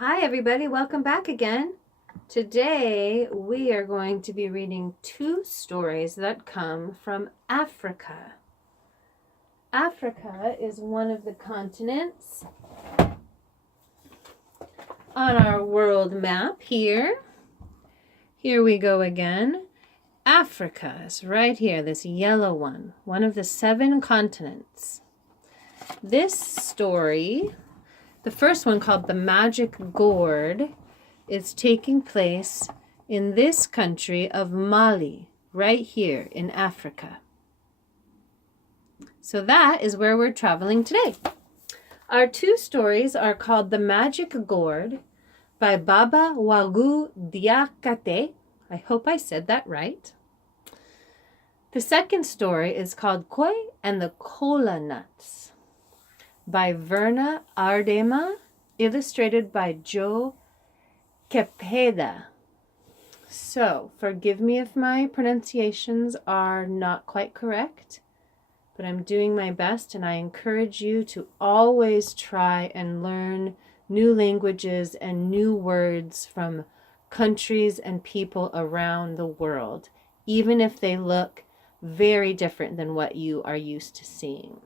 Hi everybody, welcome back again. Today we are going to be reading two stories that come from Africa. Africa is one of the continents on our world map here. Here we go again. Africa is right here, this yellow one of the 7 continents. This story, the first one called The Magic Gourd, is taking place in this country of Mali, right here in Africa. So that is where we're traveling today. Our two stories are called The Magic Gourd by Baba Wague Diakite. I hope I said that right. The second story is called Koi and the Kola Nuts by Verna, Aardema, illustrated by Joe Cepeda. So, forgive me if my pronunciations are not quite correct, but I'm doing my best, and I encourage you to always try and learn new languages and new words from countries and people around the world, even if they look very different than what you are used to seeing.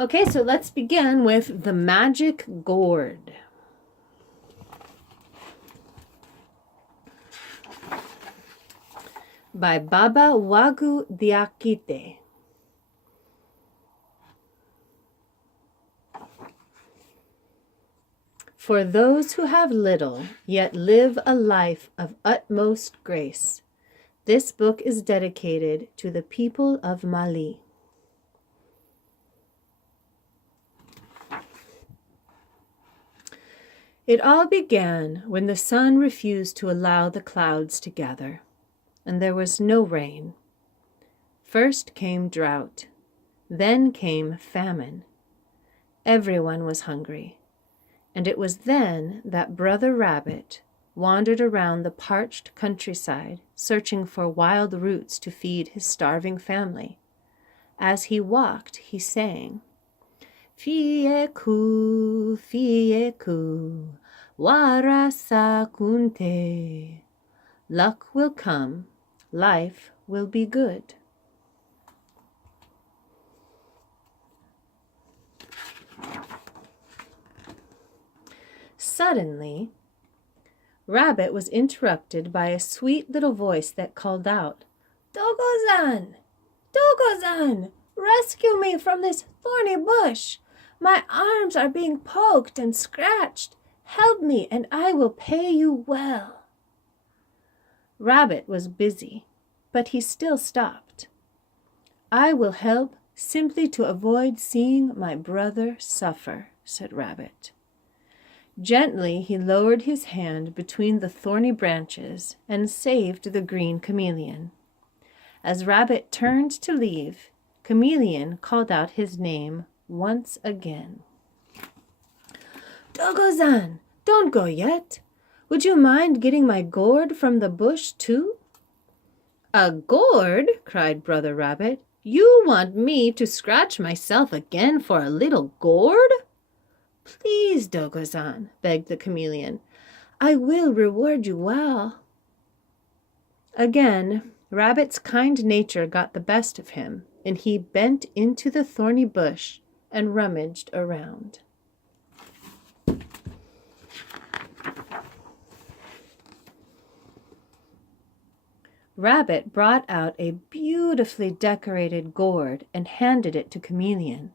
Okay, so let's begin with The Magic Gourd. By Baba Wague Diakite. For those who have little, yet live a life of utmost grace, this book is dedicated to the people of Mali. It all began when the sun refused to allow the clouds to gather, and there was no rain. First came drought, then came famine. Everyone was hungry, and it was then that Brother Rabbit wandered around the parched countryside, searching for wild roots to feed his starving family. As he walked, he sang, Fieku, fieku, warasa kunte. Luck will come, life will be good. Suddenly, Rabbit was interrupted by a sweet little voice that called out, Dogozan! Dogozan! Rescue me from this thorny bush! My arms are being poked and scratched. Help me, and I will pay you well. Rabbit was busy, but he still stopped. I will help simply to avoid seeing my brother suffer, said Rabbit. Gently he lowered his hand between the thorny branches and saved the green chameleon. As Rabbit turned to leave, Chameleon called out his name once again. Dogozan, don't go yet. Would you mind getting my gourd from the bush too? A gourd? Cried Brother Rabbit. You want me to scratch myself again for a little gourd? Please, Dogozan, begged the chameleon. I will reward you well. Again, Rabbit's kind nature got the best of him, and he bent into the thorny bush and rummaged around. Rabbit brought out a beautifully decorated gourd and handed it to Chameleon.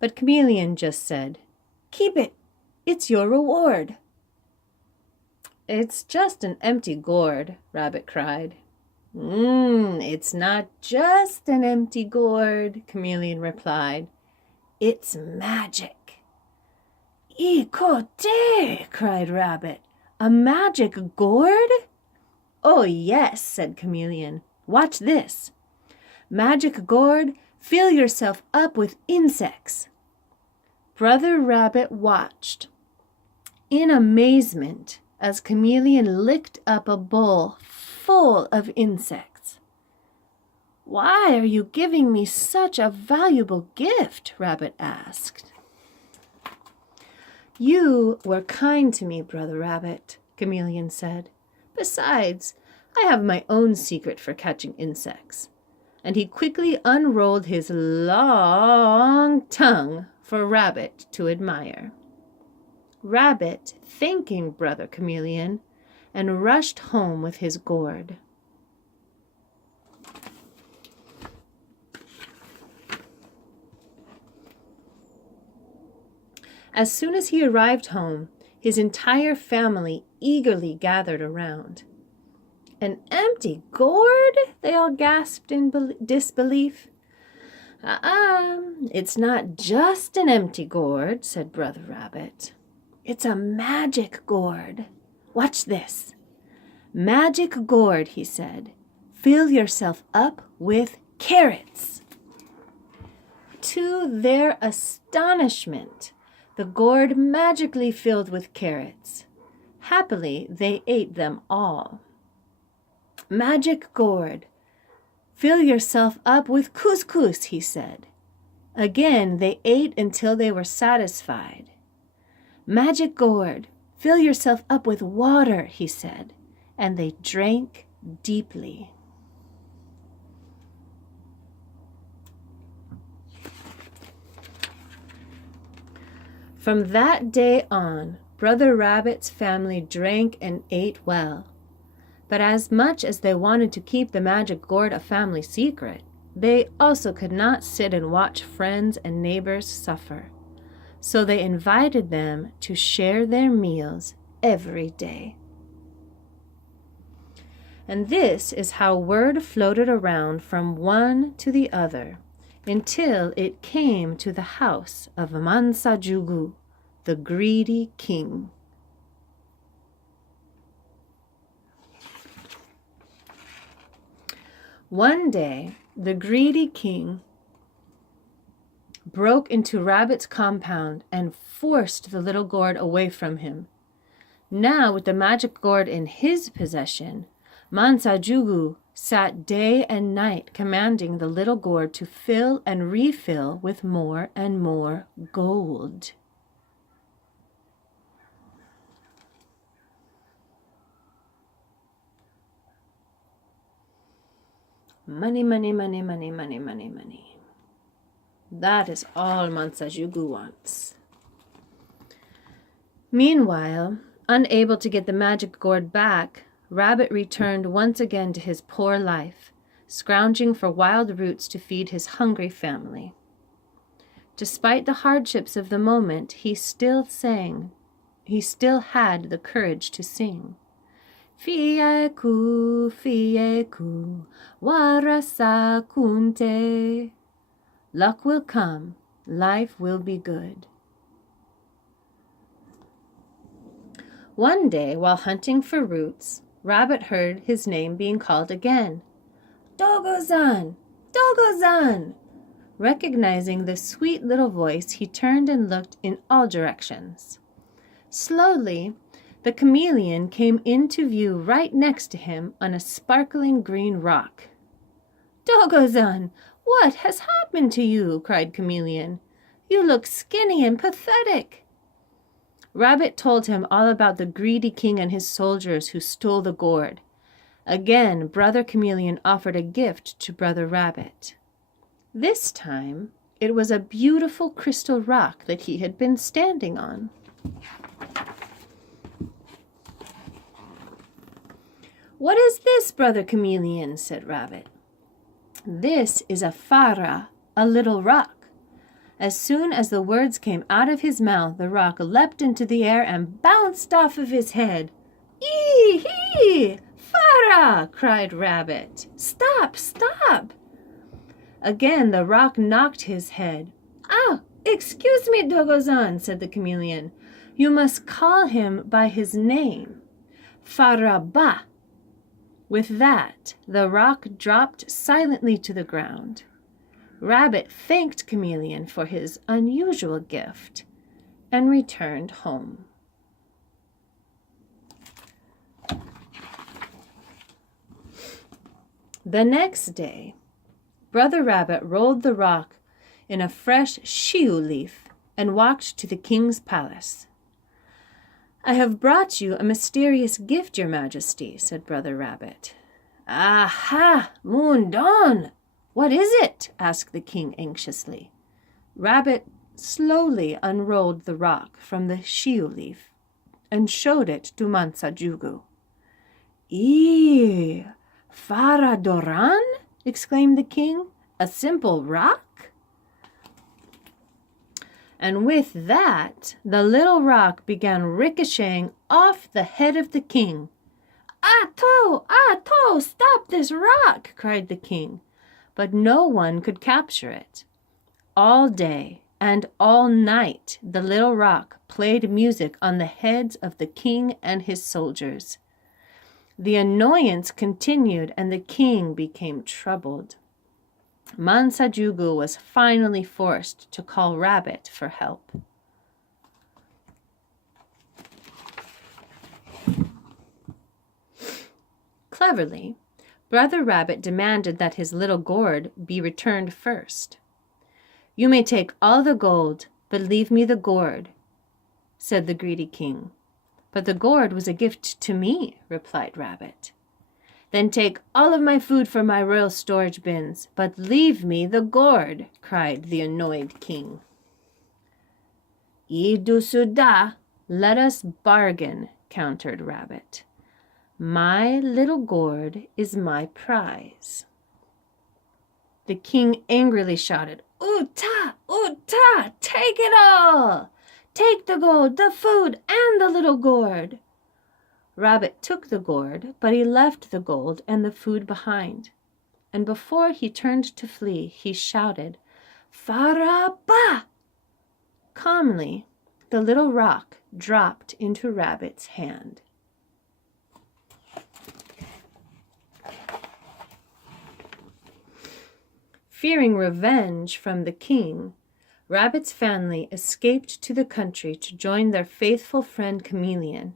But Chameleon just said, Keep it. It's your reward. It's just an empty gourd, Rabbit cried. It's not just an empty gourd, Chameleon replied. It's magic. Ikote, cried Rabbit. A magic gourd? Oh, yes, said Chameleon. Watch this. Magic gourd, fill yourself up with insects. Brother Rabbit watched in amazement as Chameleon licked up a bowl full of insects. Why are you giving me such a valuable gift? Rabbit asked. You were kind to me, Brother Rabbit, Chameleon said. Besides, I have my own secret for catching insects. And he quickly unrolled his long tongue for Rabbit to admire. Rabbit, thanking Brother Chameleon, and rushed home with his gourd. As soon as he arrived home, his entire family eagerly gathered around. An empty gourd? They all gasped in disbelief. It's not just an empty gourd, said Brother Rabbit. It's a magic gourd. Watch this. Magic gourd, he said. Fill yourself up with carrots. To their astonishment, the gourd magically filled with carrots. Happily, they ate them all. Magic gourd, fill yourself up with couscous, he said. Again, they ate until they were satisfied. Magic gourd, fill yourself up with water, he said, and they drank deeply. From that day on, Brother Rabbit's family drank and ate well. But as much as they wanted to keep the magic gourd a family secret, they also could not sit and watch friends and neighbors suffer. So they invited them to share their meals every day. And this is how word floated around from one to the other, until it came to the house of Mansajugu, the greedy king. One day, the greedy king broke into Rabbit's compound and forced the little gourd away from him. Now, with the magic gourd in his possession, Mansajugu sat day and night commanding the little gourd to fill and refill with more and more gold. Money, money, money, money, money, money, money. That is all Mansajugu wants. Meanwhile, unable to get the magic gourd back, Rabbit returned once again to his poor life, scrounging for wild roots to feed his hungry family. Despite the hardships of the moment, he still sang. He still had the courage to sing. Fieku, warasa kunte. Luck will come, life will be good. One day, while hunting for roots, Rabbit heard his name being called again. Dogozan! Dogozan! Recognizing the sweet little voice, he turned and looked in all directions. Slowly, the chameleon came into view right next to him on a sparkling green rock. Dogozan, what has happened to you? Cried Chameleon. You look skinny and pathetic. Rabbit told him all about the greedy king and his soldiers who stole the gourd. Again, Brother Chameleon offered a gift to Brother Rabbit. This time, it was a beautiful crystal rock that he had been standing on. What is this, Brother Chameleon? Said Rabbit. This is a fara, a little rock. As soon as the words came out of his mouth, the rock leapt into the air and bounced off of his head. Ee-hee! Fara! Cried Rabbit. Stop! Stop! Again the rock knocked his head. Ah! Excuse me, Dogozan, said the chameleon. You must call him by his name. Faraba. With that, the rock dropped silently to the ground. Rabbit thanked Chameleon for his unusual gift and returned home. The next day, Brother Rabbit rolled the rock in a fresh shiu leaf and walked to the king's palace. "I have brought you a mysterious gift, Your Majesty," said Brother Rabbit. "Aha, Moondon! What is it?" asked the king anxiously. Rabbit slowly unrolled the rock from the shiu leaf and showed it to Mansajugu. "Eee, Faradoran?" exclaimed the king. "A simple rock?" And with that, the little rock began ricocheting off the head of the king. "Ato! Ato! Stop this rock!" cried the king. But no one could capture it. All day and all night, the little rock played music on the heads of the king and his soldiers. The annoyance continued, and the king became troubled. Mansajugu was finally forced to call Rabbit for help. Cleverly, Brother Rabbit demanded that his little gourd be returned first. "You may take all the gold, but leave me the gourd," said the greedy king. "But the gourd was a gift to me," replied Rabbit. "Then take all of my food from my royal storage bins, but leave me the gourd," cried the annoyed king. "Idu suda, let us bargain," countered Rabbit. "My little gourd is my prize." The king angrily shouted, "Uta! Uta! Take it all! Take the gold, the food, and the little gourd!" Rabbit took the gourd, but he left the gold and the food behind. And before he turned to flee, he shouted, "Faraba!" Calmly, the little rock dropped into Rabbit's hand. Fearing revenge from the king, Rabbit's family escaped to the country to join their faithful friend Chameleon.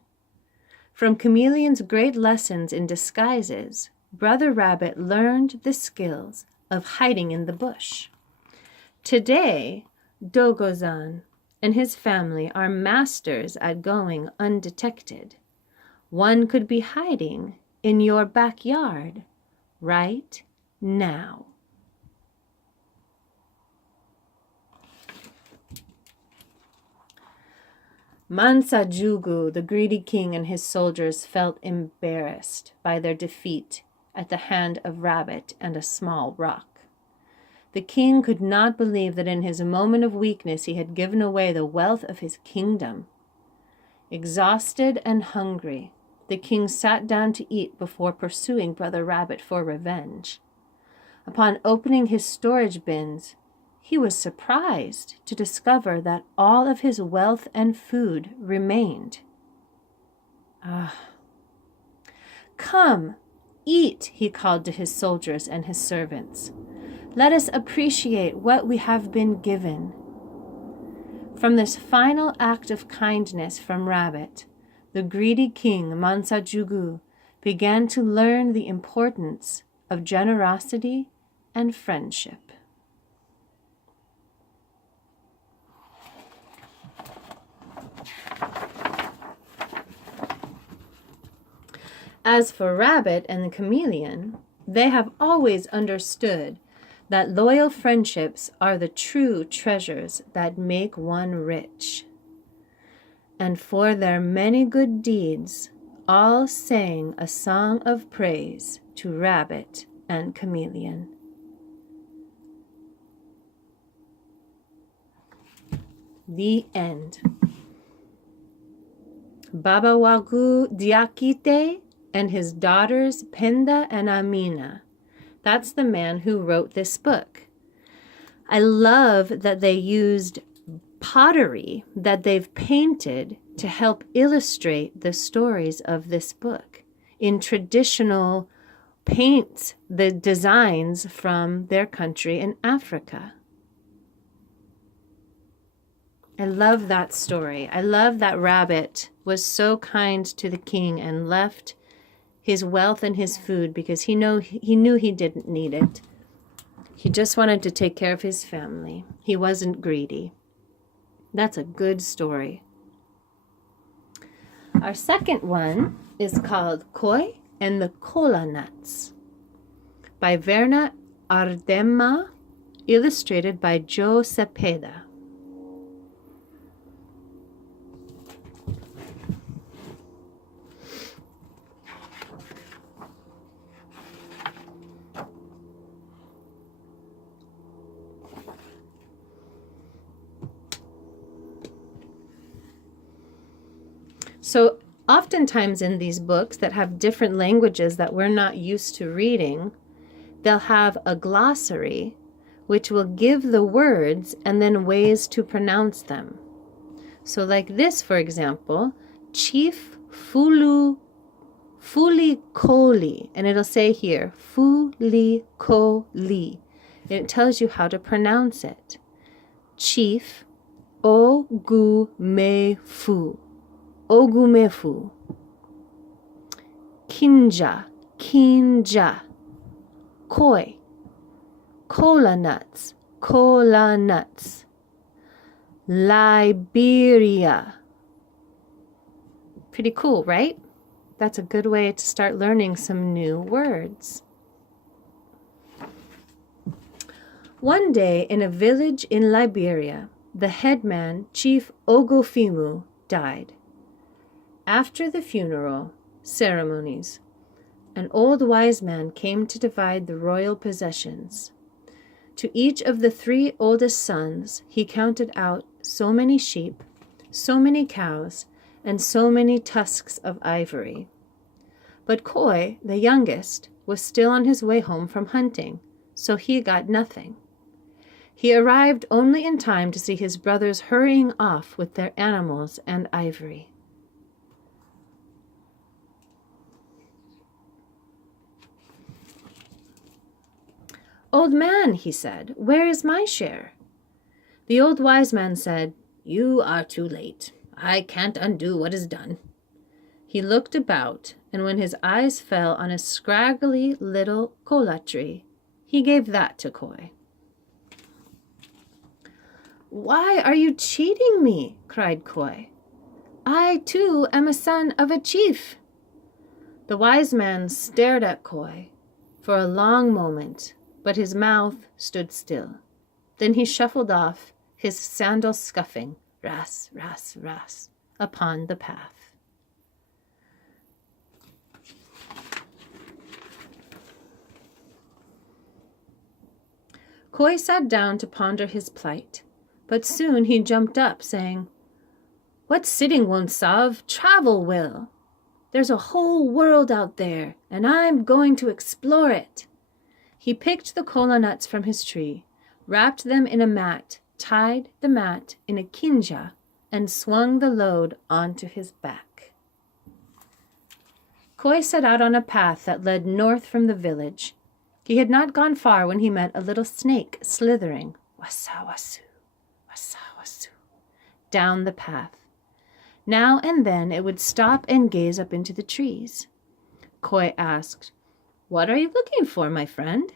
From Chameleon's great lessons in disguises, Brother Rabbit learned the skills of hiding in the bush. Today, Dogozan and his family are masters at going undetected. One could be hiding in your backyard right now. Mansajugu, the greedy king, and his soldiers felt embarrassed by their defeat at the hand of Rabbit and a small rock. The king could not believe that in his moment of weakness he had given away the wealth of his kingdom. Exhausted and hungry, the king sat down to eat before pursuing Brother Rabbit for revenge. Upon opening his storage bins, he was surprised to discover that all of his wealth and food remained. "Come, eat," he called to his soldiers and his servants. "Let us appreciate what we have been given." From this final act of kindness from Rabbit, the greedy king Mansajugu began to learn the importance of generosity and friendship. As for Rabbit and the Chameleon, they have always understood that loyal friendships are the true treasures that make one rich. And for their many good deeds, all sang a song of praise to Rabbit and Chameleon. The end. Baba Wague Diakite and his daughters Penda and Amina. That's the man who wrote this book. I love that they used pottery that they've painted to help illustrate the stories of this book in traditional paints, the designs from their country in Africa. I love that story. I love that Rabbit was so kind to the king and left his wealth and his food because he knew he didn't need it. He just wanted to take care of his family. He wasn't greedy. That's a good story. Our second one is called Koi and the Kola Nuts by Verna, Aardema, illustrated by Joe Cepeda. So oftentimes in these books that have different languages that we're not used to reading, they'll have a glossary which will give the words and then ways to pronounce them. So like this, for example, Chief Fuli Koli, and it'll say here, Fuli Koli. It tells you how to pronounce it. Chief Ogumefu. Ogumefu. Kinja. Koi. Kola nuts. Liberia. Pretty cool, right? That's a good way to start learning some new words. One day in a village in Liberia, the headman, Chief Ogofimu, died. After the funeral ceremonies, an old wise man came to divide the royal possessions. To each of the 3 oldest sons, he counted out so many sheep, so many cows, and so many tusks of ivory. But Koi, the youngest, was still on his way home from hunting, so he got nothing. He arrived only in time to see his brothers hurrying off with their animals and ivory. "Old man," he said, "where is my share?" The old wise man said, "You are too late. I can't undo what is done." He looked about, and when his eyes fell on a scraggly little kola tree, he gave that to Koi. "Why are you cheating me?" cried Koi. "I, too, am a son of a chief." The wise man stared at Koi for a long moment, but his mouth stood still. Then he shuffled off, his sandals scuffing, ras, ras, ras, upon the path. Koi sat down to ponder his plight, but soon he jumped up, saying, "What sitting won't solve, travel will. There's a whole world out there, and I'm going to explore it." He picked the kola nuts from his tree, wrapped them in a mat, tied the mat in a kinja, and swung the load onto his back. Koi set out on a path that led north from the village. He had not gone far when he met a little snake slithering, wasawasu, wasawasu, down the path. Now and then it would stop and gaze up into the trees. Koi asked, "What are you looking for, my friend?"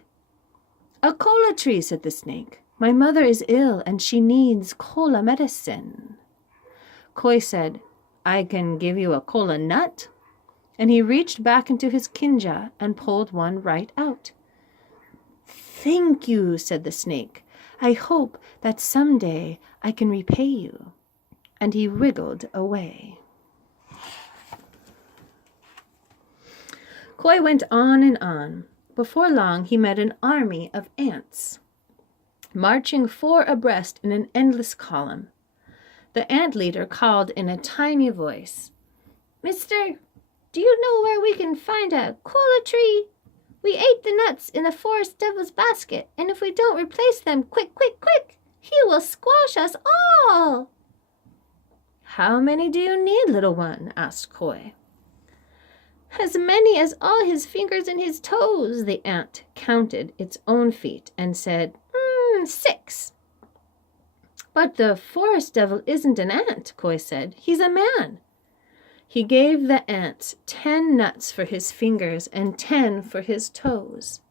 "A kola tree," said the snake. "My mother is ill and she needs kola medicine." Koi said, "I can give you a kola nut." And he reached back into his kinja and pulled one right out. "Thank you," said the snake. "I hope that someday I can repay you." And he wriggled away. Koi went on and on. Before long, he met an army of ants, marching 4 abreast in an endless column. The ant leader called in a tiny voice, "Mister, do you know where we can find a kola tree? We ate the nuts in the forest devil's basket, and if we don't replace them quick, he will squash us all." "How many do you need, little one?" asked Koi. "As many as all his fingers and his toes." The ant counted its own feet and said, 6. "But the forest devil isn't an ant," Koi said. "He's a man." He gave the ants 10 nuts for his fingers and 10 for his toes.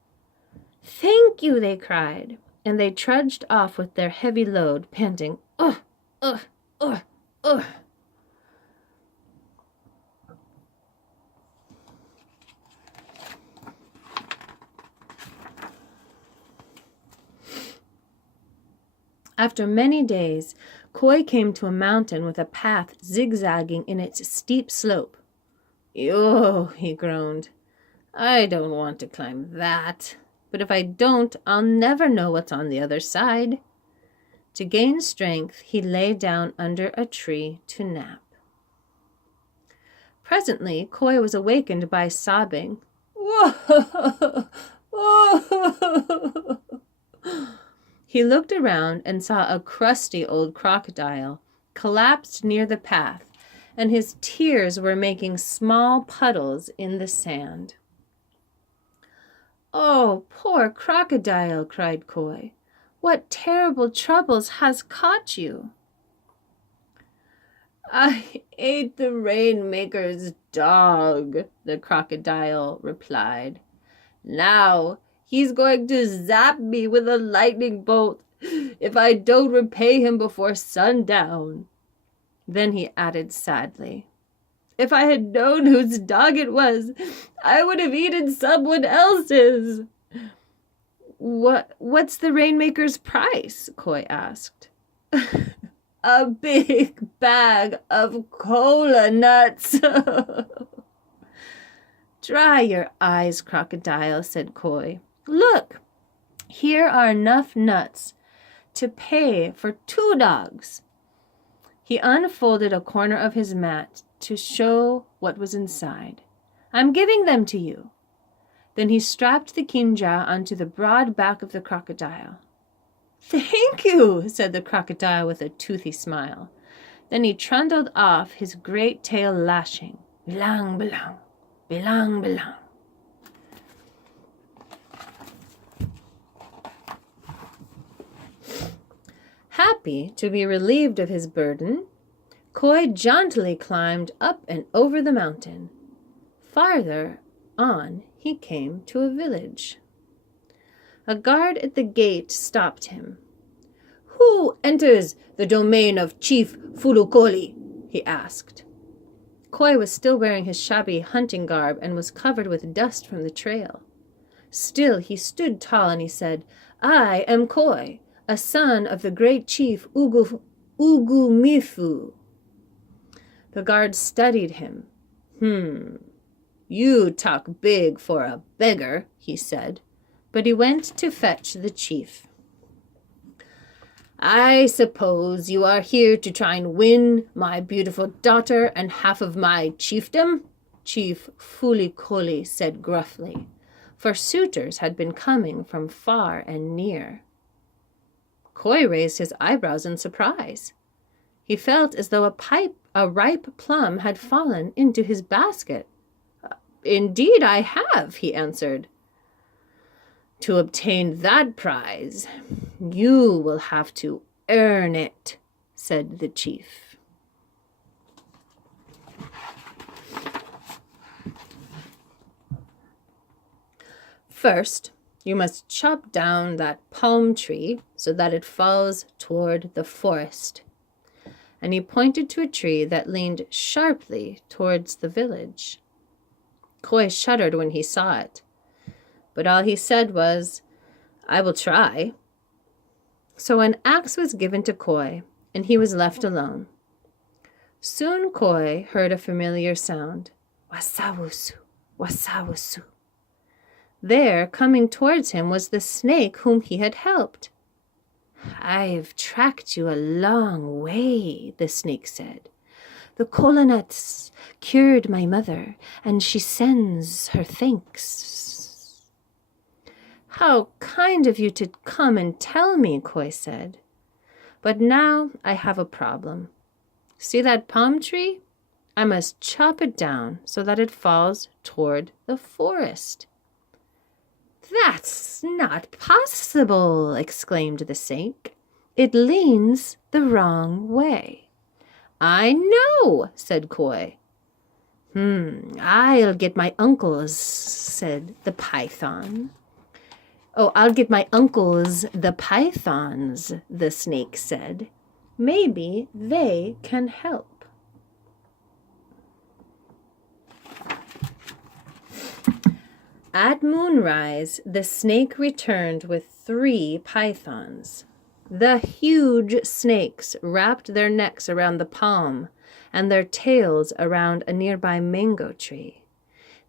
"Thank you," they cried, and they trudged off with their heavy load, panting, "Ugh, ugh, ugh, ugh." After many days, Koi came to a mountain with a path zigzagging in its steep slope. "Oh," he groaned. "I don't want to climb that. But if I don't, I'll never know what's on the other side." To gain strength, he lay down under a tree to nap. Presently, Koi was awakened by sobbing. "Whoa! Whoa!" He looked around and saw a crusty old crocodile collapsed near the path, and his tears were making small puddles in the sand. "Oh, poor crocodile!" cried Koi. "What terrible troubles has caught you?" "I ate the rainmaker's dog," the crocodile replied. "Now he's going to zap me with a lightning bolt if I don't repay him before sundown." Then he added sadly, "If I had known whose dog it was, I would have eaten someone else's." What's the rainmaker's price?" Koi asked. "A big bag of Kola nuts." "Dry your eyes, crocodile," said Koi. "Look, here are enough nuts to pay for 2 dogs. He unfolded a corner of his mat to show what was inside. "I'm giving them to you." Then he strapped the kinja onto the broad back of the crocodile. "Thank you," said the crocodile with a toothy smile. Then he trundled off, his great tail lashing. Belang, belang, belang, belang. Happy to be relieved of his burden, Koi jauntily climbed up and over the mountain. Farther on, he came to a village. A guard at the gate stopped him. "Who enters the domain of Chief Fulukoli?" he asked. Koi was still wearing his shabby hunting garb and was covered with dust from the trail. Still, he stood tall and he said, "I am Koi, a son of the great chief Ugumifu." The guard studied him. "You talk big for a beggar," he said, but he went to fetch the chief. "I suppose you are here to try and win my beautiful daughter and half of my chiefdom?" Chief Fulikoli said gruffly, for suitors had been coming from far and near. Koi raised his eyebrows in surprise. He felt as though a ripe plum had fallen into his basket. "Indeed I have," he answered. "To obtain that prize, you will have to earn it," said the chief. "First, you must chop down that palm tree so that it falls toward the forest." And he pointed to a tree that leaned sharply towards the village. Koi shuddered when he saw it, but all he said was, "I will try." So an axe was given to Koi, and he was left alone. Soon Koi heard a familiar sound. Wasawusu, wasawusu. There, coming towards him, was the snake whom he had helped. "I've tracked you a long way," the snake said. "The kola nuts cured my mother, and she sends her thanks." "How kind of you to come and tell me," Koi said. "But now I have a problem. See that palm tree? I must chop it down so that it falls toward the forest." "That's not possible," exclaimed the snake. "It leans the wrong way." "I know," said Koi. "I'll get my uncles," said the python. "Oh, I'll get my uncles, the pythons," the snake said. "Maybe they can help." At moonrise, the snake returned with 3 pythons. The huge snakes wrapped their necks around the palm and their tails around a nearby mango tree.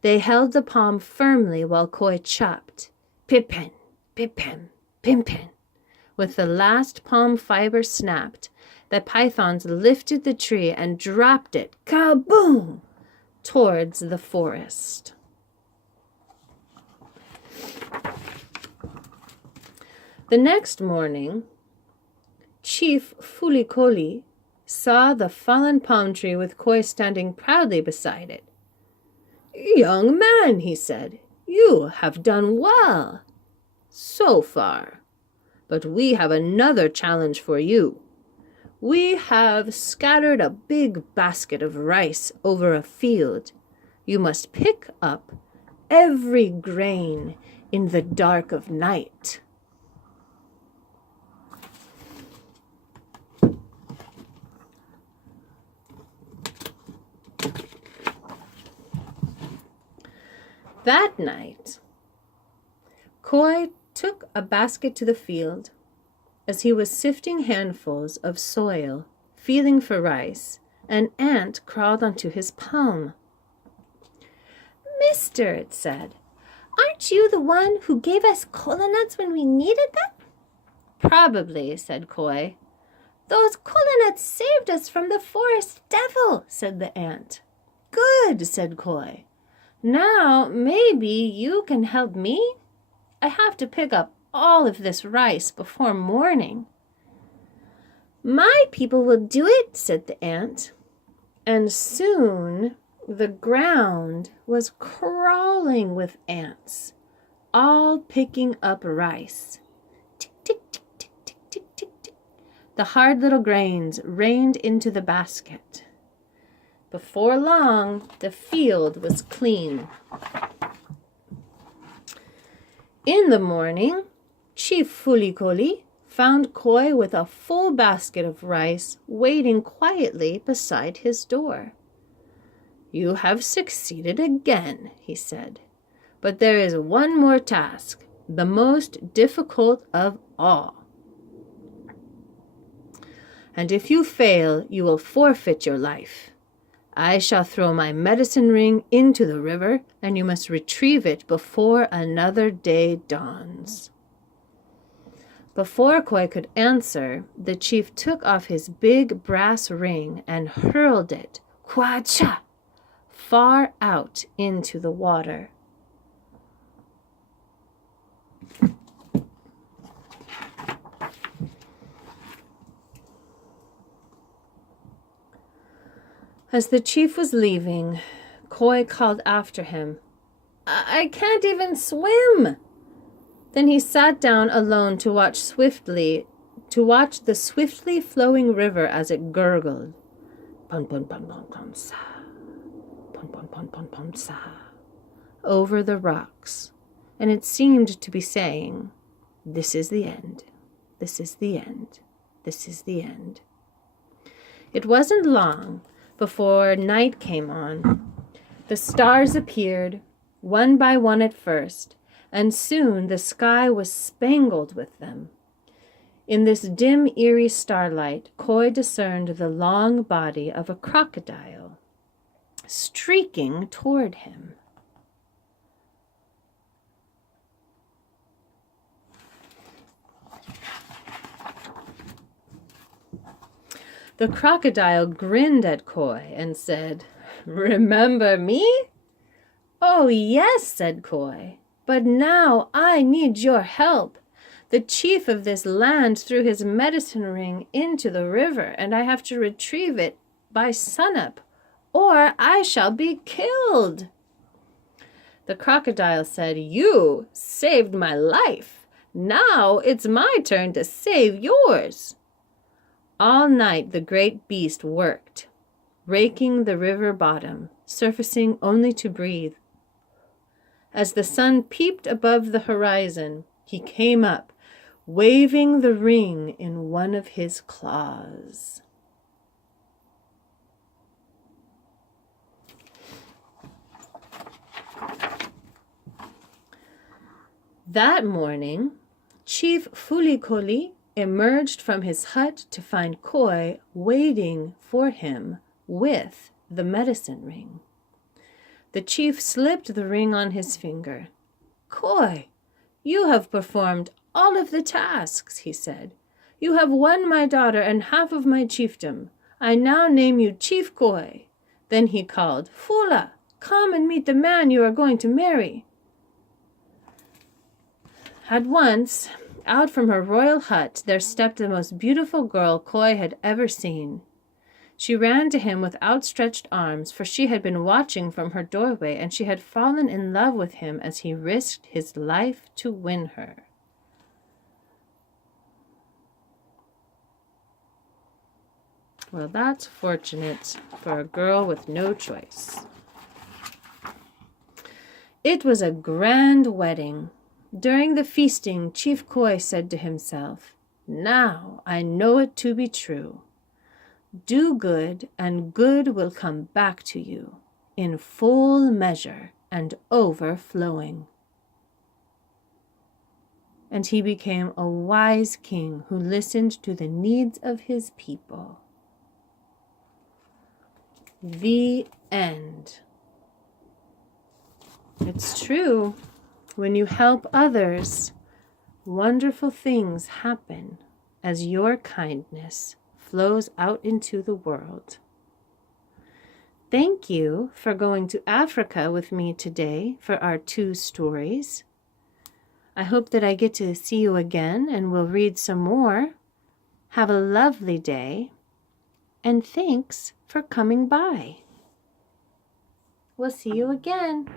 They held the palm firmly while Koi chopped, pip-pen, pip-pen, pim-pen. With the last palm fiber snapped, the pythons lifted the tree and dropped it, kaboom, towards the forest. The next morning, Chief Fulikoli saw the fallen palm tree with Koi standing proudly beside it. "Young man," he said, "you have done well so far. But we have another challenge for you. We have scattered a big basket of rice over a field. You must pick up every grain in the dark of night." That night, Koi took a basket to the field. As he was sifting handfuls of soil, feeling for rice, an ant crawled onto his palm. "Mister," it said, "aren't you the one who gave us kola nuts when we needed them?" "Probably," said Koi. "Those kola nuts saved us from the forest devil," said the ant. "Good," said Koi. "Now maybe you can help me? I have to pick up all of this rice before morning." "My people will do it," said the ant. And soon the ground was crawling with ants, all picking up rice. Tick, tick, tick, tick, tick, tick, tick, tick. The hard little grains rained into the basket. Before long, the field was clean. In the morning, Chief Fulikoli found Koi with a full basket of rice waiting quietly beside his door. "You have succeeded again," he said. "But there is one more task, the most difficult of all. And if you fail, you will forfeit your life. I shall throw my medicine ring into the river, and you must retrieve it before another day dawns." Before Koi could answer, the chief took off his big brass ring and hurled it, kwa-cha, far out into the water. As the chief was leaving, Koi called after him, I can't even swim." Then he sat down alone to watch the swiftly flowing river as it gurgled. Pon pon pon pon pon sa. Pon pon pon pon pon sa. Over the rocks, and it seemed to be saying, "This is the end. This is the end. This is the end." It wasn't long before night came on. The stars appeared, one by one at first, and soon the sky was spangled with them. In this dim, eerie starlight, Koi discerned the long body of a crocodile, streaking toward him. The crocodile grinned at Koi and said, "Remember me?" "Oh, yes," said Koi, "but now I need your help. The chief of this land threw his medicine ring into the river, and I have to retrieve it by sunup, or I shall be killed." The crocodile said, "You saved my life. Now it's my turn to save yours." All night the great beast worked, raking the river bottom, surfacing only to breathe. As the sun peeped above the horizon, he came up, waving the ring in one of his claws. That morning, Chief Fulikoli emerged from his hut to find Koi waiting for him with the medicine ring. The chief slipped the ring on his finger. "Koi, you have performed all of the tasks," he said. "You have won my daughter and half of my chiefdom. I now name you Chief Koi." Then he called, "Fula, come and meet the man you are going to marry." At once, out from her royal hut, there stepped the most beautiful girl Koi had ever seen. She ran to him with outstretched arms, for she had been watching from her doorway, and she had fallen in love with him as he risked his life to win her. Well, that's fortunate for a girl with no choice. It was a grand wedding. During the feasting, Chief Koi said to himself, "Now I know it to be true. Do good, and good will come back to you in full measure and overflowing." And he became a wise king who listened to the needs of his people. The end. It's true. When you help others, wonderful things happen as your kindness flows out into the world. Thank you for going to Africa with me today for our 2 stories. I hope that I get to see you again and we'll read some more. Have a lovely day, and thanks for coming by. We'll see you again.